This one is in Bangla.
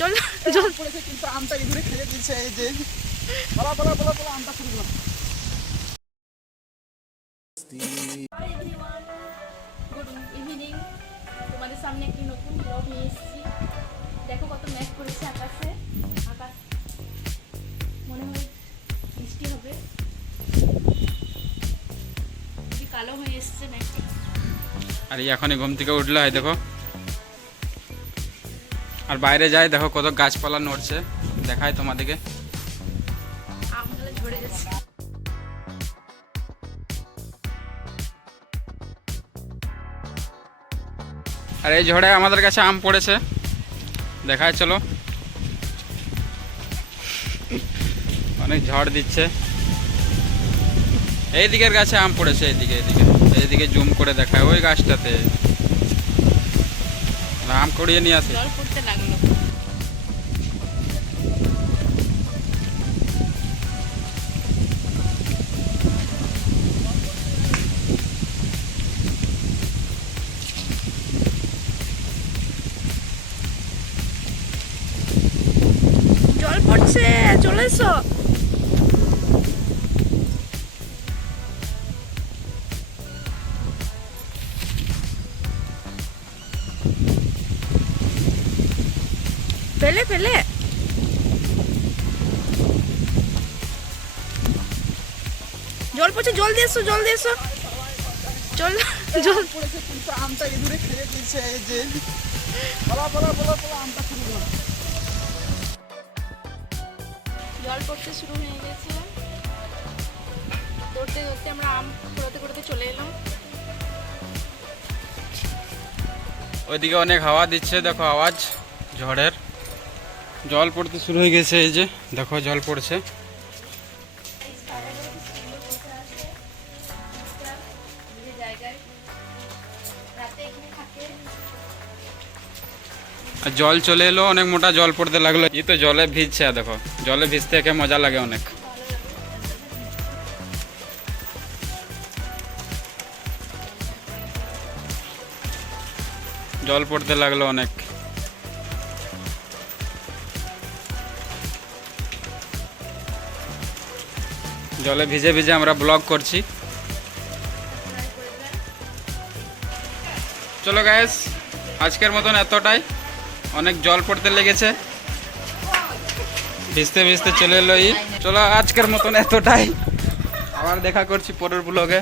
চল চল পড়েছে কিন্তু আমটা ইঁদুরে খেয়ে দিচ্ছে। এই যে বলা বলা বলা বলা আমটা শুরু করলাম। গুড ইভিনিং, তোমাদের সামনে একটি নতুন ব্লগ নিয়ে এসেছি। দেখো কত ম্যাচ করেছে আকাশে, আকাশ মনে হয় বৃষ্টি হবে, খুবই কালো হয়ে এসছে ম্যাচটি। আর এখনই ঘুম থেকে উঠলো, হয় দেখো। আর বাইরে যাই দেখো কত গাছপালা নড়ছে, দেখায় তোমাদেরকে। আমগুলো ঝরে যাচ্ছে। আর এই ঝড়ে আমাদের কাছে আম পড়েছে, দেখায় চলো। অনেক ঝড় দিচ্ছে। এই দিকের গাছে আম পড়েছে, এইদিকে এইদিকে এইদিকে জুম করে দেখায়, ওই গাছটাতে আম কুড়িয়ে নিয়ে আসে। জল পড়তে লাগলো। জল পড়ছে, চলে এসো। ফেলে ফেলে জল পড়ছে, জল দিয়ে এসো, জল দিয়ে এসো। জল জল পড়েছে কিন্তু আমটা ইঁদুরে খেয়ে দিচ্ছে। এই যে বলা বলা বলা বলা আমটা শুরু করলাম। জল পড়তে শুরু হয়ে গেছে। দৌড়তে দৌড়তে আমরা আম কুড়াতে কুড়াতে চলে এলাম। ওইদিকে অনেক হাওয়া দিচ্ছে, দেখো আওয়াজ ঝড়ের। জল পড়তে শুরু হয়ে গেছে, এই যে দেখো জল পড়ছে। আর জল চলে এলো, অনেক মোটা জল পড়তে লাগলো। এই তো জলে ভিজছে, দেখো জলে ভিজতে একে মজা লাগে অনেক। জল পড়তে লাগলো অনেক। জলে ভিজে ভিজে আমরা ব্লগ করছি। চলো গাইস, আজকের মতন এতটাই। অনেক জল পড়তে লেগেছে, ভিজতে ভিজতে চলে এলো। চলো আজকের মতন এতটাই, আবার দেখা করছি পরের ব্লগে।